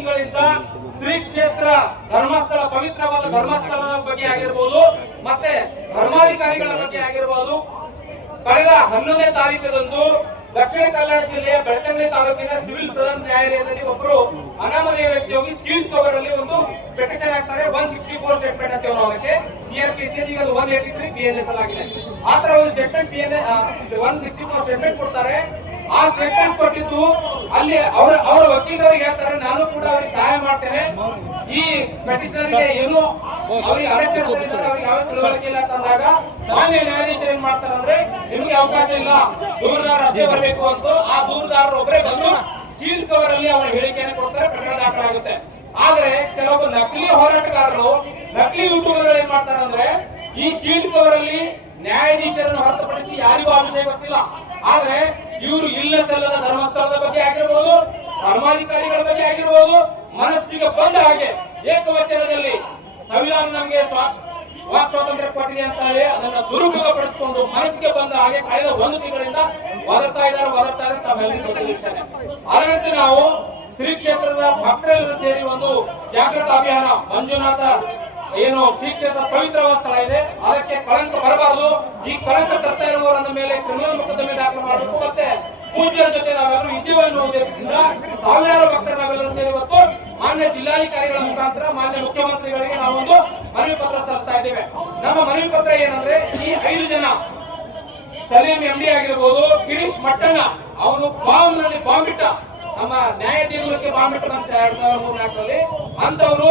ತಿಂಗಳಿಂದ ಶ್ರೀ ಕ್ಷೇತ್ರ ಧರ್ಮಸ್ಥಳ ಪವಿತ್ರವಾದ ಧರ್ಮಸ್ಥಳದ ಬಗ್ಗೆ ಆಗಿರ್ಬೋದು, ಮತ್ತೆ ಧರ್ಮಾಧಿಕಾರಿಗಳ ಬಗ್ಗೆ ಆಗಿರ್ಬೋದು, ಕಳೆದ 11ನೇ ತಾರೀಕದಂದು ದಕ್ಷಿಣ ಕನ್ನಡ ಜಿಲ್ಲೆಯ ಬೆಳ್ತಂಗಡಿ ತಾಲೂಕಿನ ಸಿವಿಲ್ ಪ್ರಧಾನ ನ್ಯಾಯಾಲಯದಲ್ಲಿ ಒಬ್ಬರು ಅನಾಮಧೇಯ ವ್ಯಕ್ತಿ ಹೋಗಿ ಸೀಲ್ ಕವರ್ ಅಲ್ಲಿ ಒಂದು ಪೆಟಿಷನ್ ಹಾಕ್ತಾರೆ. 164 ಸ್ಟೇಟ್ಮೆಂಟ್ ಅಂತ ಅದಕ್ಕೆ CRPC ಈಗ 183 PNS ಆಗಿದೆ. ಆತರ ಒಂದು ಸ್ಟೇಟ್ಮೆಂಟ್ 164 ಸ್ಟೇಟ್ಮೆಂಟ್ ಕೊಡ್ತಾರೆ. ಆ ಸ್ಟೇಟ್ಮೆಂಟ್ ಕೊಟ್ಟಿದ್ದು ಅಲ್ಲಿ ಅವರ ವಕೀಲರಿಗೆ ಹೇಳ್ತಾರೆ, ನಾನು ಕೂಡ ಅವ್ರಿಗೆ ಸಹಾಯ ಮಾಡ್ತೇನೆ, ಈ ಪೆಟಿಷನರ್ಗೆ ಏನು ಅವ್ರಿಗೆ ಅಡಚಣೆ ಅವ್ರಿಗೆ ಯಾವ ತಿಳುವಳಿಕೆ ಇಲ್ಲ ಅಂತಂದಾಗ ಮಾನ್ಯ ನ್ಯಾಯಾಧೀಶರು ಏನ್ ಮಾಡ್ತಾರೆ ಅಂದ್ರೆ, ನಿಮ್ಗೆ ಅವಕಾಶ ಇಲ್ಲ, ದೂರದಾರ ಅಷ್ಟೇ ಬರಬೇಕು ಅಂತ ಆ ದೂರದಾರರು ಒಬ್ಬರೇ ಬಂದು ಸೀಲ್ ಕವರ್ ಅಲ್ಲಿ ಅವರ ಹೇಳಿಕೆಯನ್ನು ಕೊಡ್ತಾರೆ, ಪ್ರಕರಣ ದಾಖಲಾಗುತ್ತೆ. ಆದ್ರೆ ಕೆಲವೊಬ್ಬ ನಕಲಿ ಹೋರಾಟಗಾರರು, ನಕಲಿ ಯೂಟ್ಯೂಬರ್ಗಳು ಏನ್ ಮಾಡ್ತಾರೆ ಅಂದ್ರೆ, ಈ ಸೀಲ್ ಕವರ್ ಅಲ್ಲಿ ನ್ಯಾಯಾಧೀಶರನ್ನು ಹೊರತುಪಡಿಸಿ ಯಾರಿಗೂ ಆ ವಿಷಯ ಗೊತ್ತಿಲ್ಲ. ಆದ್ರೆ ಇವರು ಇಲ್ಲ ಸಲ್ಲದ ಧರ್ಮಸ್ಥಳದ ಬಗ್ಗೆ ಆಗಿರ್ಬೋದು, ಧರ್ಮಾಧಿಕಾರಿಗಳ ಬಗ್ಗೆ ಆಗಿರ್ಬೋದು, ಮನಸ್ಸಿಗೆ ಬಂದ ಹಾಗೆ ಏಕವಚನದಲ್ಲಿ ಸಂವಿಧಾನ ನಮಗೆ ವಾಕ್ ಸ್ವಾತಂತ್ರ್ಯ ಕೊಟ್ಟಿದೆ ಅಂತ ಹೇಳಿ ಅದನ್ನ ದುರುಪಯೋಗ ಪಡಿಸಿಕೊಂಡು ಮನಸ್ಸಿಗೆ ಬಂದ ಹಾಗೆ ಕಳೆದ 1 ತಿಂಗಳಿಂದ ಒದರ್ತಾ ಇದ್ದಾರೆ ತಾವೆಲ್ಲರಿಗೂ ತಿಳಿಸ್ತೇನೆ. ಅದರಂತೆ ನಾವು ಶ್ರೀ ಕ್ಷೇತ್ರದ ಭಕ್ತರೆಲ್ಲರೂ ಸೇರಿ ಒಂದು ಜಾಗೃತ ಅಭಿಯಾನ, ಮಂಜುನಾಥ ಏನು ಶ್ರೀ ಕ್ಷೇತ್ರ ಪವಿತ್ರವಾದ ಸ್ಥಳ ಇದೆ, ಅದಕ್ಕೆ ಕಳಂಕ ಬರಬಾರದು, ಈ ಕಳಂಕ ತರ್ತಾ ಇರುವವರ ಮೇಲೆ ಕ್ರಿಮಿನಲ್ ಮೊಕದ್ದಮೆ ದಾಖಲು ಮಾಡಬೇಕು, ಮತ್ತೆ ಪೂಜ್ಯರ ಜೊತೆ ನಾವೆಲ್ಲರೂ ಇದ್ದೀವಿ ಅನ್ನೋ ಉದ್ದೇಶದಿಂದ ಸಾವಿರಾರು ಭಕ್ತರು ನಾವೆಲ್ಲರೂ ಸೇರಿ ಇವತ್ತು ಮಾನ್ಯ ಜಿಲ್ಲಾಧಿಕಾರಿಗಳ ಮುಖಾಂತರ ಮಾನ್ಯ ಮುಖ್ಯಮಂತ್ರಿಗಳಿಗೆ ನಾವೊಂದು ಮನವಿ ಪತ್ರ ಸಲ್ಲಿಸ್ತಾ ಇದ್ದೇವೆ. ನಮ್ಮ ಮನವಿ ಪತ್ರ ಏನಂದ್ರೆ, ಈ 5 ಜನ ಸಲೀಂ MD ಆಗಿರ್ಬೋದು, ಗಿರೀಶ್ ಮಟ್ಟಣ್ಣ ಅವರು ಬಾಂಬ್ ಇಟ್ಟ ನಮ್ಮ ನ್ಯಾಯಾಧೀಶಕ್ಕೆ ಬಾಂಬ್ ಇಟ್ಟು ನಮ್ಮ 2003-4ರಲ್ಲಿ ಅಂತವರು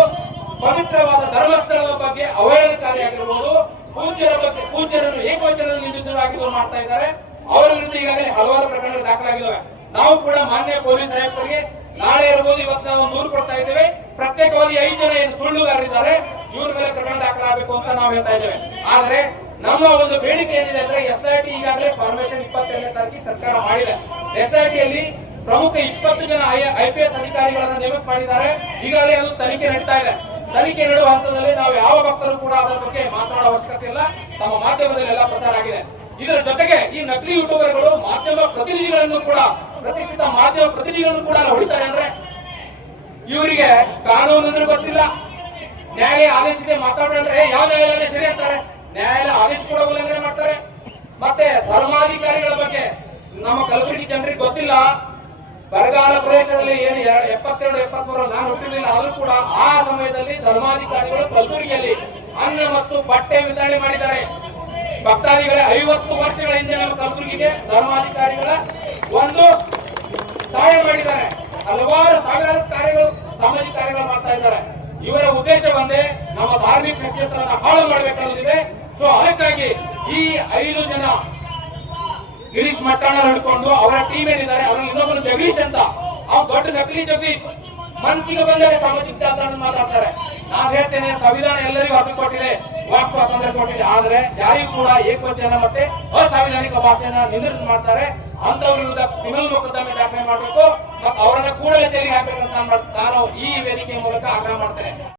ಪವಿತ್ರವಾದ ಧರ್ಮಸ್ಥಳದ ಬಗ್ಗೆ ಅವಹೇಳನಕಾರಿಯಾಗಿರ್ಬೋದು, ಪೂಜ್ಯರನ್ನು ಏಕವಚನದಲ್ಲಿ ನಿಂದಿಸುವಾಗಿರುವ ಮಾಡ್ತಾ ಇದ್ದಾರೆ. ಅವರ ವಿರುದ್ಧ ಈಗಾಗಲೇ ಹಲವಾರು ಪ್ರಕರಣಗಳು ದಾಖಲಾಗಿದ್ದಾವೆ. ನಾವು ಕೂಡ ಮಾನ್ಯ ಪೊಲೀಸ್ ಆಯುಕ್ತರಿಗೆ ನಾಳೆ ಇರಬಹುದು, ಇವತ್ತು ನಾವು ದೂರು ಕೊಡ್ತಾ ಇದ್ದೇವೆ. ಪ್ರತ್ಯೇಕವಾಗಿ 5 ಜನ ಏನು ಸುಳ್ಳುಗಾರರಿದ್ದಾರೆ, ಇವ್ರ ಮೇಲೆ ಪ್ರಕರಣ ದಾಖಲಾಗಬೇಕು ಅಂತ ನಾವು ಹೇಳ್ತಾ ಇದ್ದೇವೆ. ಆದ್ರೆ ನಮ್ಮ ಒಂದು ಬೇಡಿಕೆ ಏನಿದೆ ಅಂದ್ರೆ, SIT ಈಗಾಗಲೇ ಫಾರ್ಮೇಶನ್ 22ನೇ ತಾರೀಕಿಗೆ ಸರ್ಕಾರ ಮಾಡಿದೆ. SIT ಯಲ್ಲಿ ಪ್ರಮುಖ 20 ಜನ IPS ಅಧಿಕಾರಿಗಳನ್ನ ನೇಮಕ ಮಾಡಿದ್ದಾರೆ. ಈಗಾಗಲೇ ಅದು ತನಿಖೆ ನಡೀತಾ ಇದೆ. ತನಿಖೆ ನಡೆಯುವ ಹಂತದಲ್ಲಿ ನಾವು ಯಾವ ಭಕ್ತರು ಕೂಡ ಅದರ ಬಗ್ಗೆ ಮಾತನಾಡುವ ಅವಶ್ಯಕತೆ ಇಲ್ಲ, ತಮ್ಮ ಮಾಧ್ಯಮದಲ್ಲಿ ಎಲ್ಲ ಪ್ರಚಾರ ಆಗಿದೆ. ಇದರ ಜೊತೆಗೆ ಈ ನಕಲಿ ಯೂಟ್ಯೂಬರ್ಗಳು ಮಾಧ್ಯಮ ಪ್ರತಿನಿಧಿಗಳನ್ನು ಕೂಡ, ಪ್ರತಿಷ್ಠಿತ ಮಾಧ್ಯಮ ಪ್ರತಿನಿಧಿಗಳನ್ನು ಕೂಡ ಹೊಡಿತಾರೆ. ಅಂದ್ರೆ ಇವರಿಗೆ ಕಾನೂನು ಅಂದ್ರೆ ಗೊತ್ತಿಲ್ಲ, ನ್ಯಾಯಾಲಯ ಆದೇಶಿದೆ ಮಾತಾಡ್ರೆ ಯಾವ ನ್ಯಾಯಾಲಯ ಸರಿ ಅಂತಾರೆ, ನ್ಯಾಯಾಲಯ ಆದೇಶ ಕೊಡೋಲ್ಲ ಮಾಡ್ತಾರೆ. ಮತ್ತೆ ಧರ್ಮಾಧಿಕಾರಿಗಳ ಬಗ್ಗೆ ನಮ್ಮ ಕಲಬುರಗಿ ಜನರಿಗೆ ಗೊತ್ತಿಲ್ಲ. ಬರಗಾಲ ಪ್ರದೇಶದಲ್ಲಿ ಏನು 72, 73 ನಾನು ಹುಟ್ಟಿರಲಿಲ್ಲ, ಆದ್ರೂ ಕೂಡ ಆ ಸಮಯದಲ್ಲಿ ಧರ್ಮಾಧಿಕಾರಿಗಳು ಕಲಬುರಗಿಯಲ್ಲಿ ಅನ್ನ ಮತ್ತು ಬಟ್ಟೆ ವಿತರಣೆ ಮಾಡಿದ್ದಾರೆ. ಭಕ್ತಾದಿಗಳೇ, 50 ವರ್ಷಗಳ ಹಿಂದೆ ನಮ್ಮ ಕಲಬುರಗಿಗೆ ಧರ್ಮಾಧಿಕಾರಿಗಳ ಒಂದು ಸಹಾಯ ಮಾಡಿದ್ದಾರೆ. ಹಲವಾರು ಸಾವಿರಾರು ಕಾರ್ಯಗಳು, ಸಾಮಾಜಿಕ ಕಾರ್ಯಗಳು ಮಾಡ್ತಾ ಇದ್ದಾರೆ. ಇವರ ಉದ್ದೇಶ ಒಂದೇ, ನಮ್ಮ ಧಾರ್ಮಿಕ ಕ್ಷೇತ್ರನ ಹಾಳು ಮಾಡಬೇಕನ್ನೋದಿದೆ. ಸೊ ಅದಕ್ಕಾಗಿ ಈ 5 ಜನ ಗಿರೀಶ್ ಮಟ್ಟಣ್ಣ ಹಿಡ್ಕೊಂಡು ಅವರ ಟೀಮ್ ಏನಿದ್ದಾರೆ, ಅವ್ರಿಗೆ ಇನ್ನೊಬ್ಬರು ಜಗದೀಶ್ ಅಂತ, ಅವ್ರು ದೊಡ್ಡ ನಕಲಿ ಜಗದೀಶ್, ಮನಸ್ಸಿಗೆ ಬಂದರೆ ಸಾಮಾಜಿಕ ಜಾಲತಾಣ ಮಾತಾಡ್ತಾರೆ. ನಾನ್ ಹೇಳ್ತೇನೆ, ಸಂವಿಧಾನ ಎಲ್ಲರಿಗೂ ಹಕ್ಕು ಕೊಟ್ಟಿದೆ, ವಾಕ್ ಸ್ವಾತಂತ್ರ್ಯ ಕೊಟ್ಟಿದೆ. ಆದ್ರೆ ಯಾರಿಗೂ ಕೂಡ ಏಕವಚನ ಮತ್ತೆ ಅಸಾಂವಿಧಾನಿಕ ಭಾಷೆಯನ್ನ ನಿಂದಿಸಿ ಮಾಡ್ತಾರೆ. ಅಂತವ್ರ ವಿರುದ್ಧ ಕ್ರಿಮಿನಲ್ ಮೊಕದ್ದಮೆ ದಾಖಲೆ ಮಾಡಬೇಕು ಮತ್ತು ಅವರನ್ನ ಕೂಡಲೇ ಜೈಲಿಗೆ ಹಾಕಬೇಕಂತ ನಾನು ಈ ವೇದಿಕೆ ಮೂಲಕ ಆಗ್ರಹ ಮಾಡ್ತೇನೆ.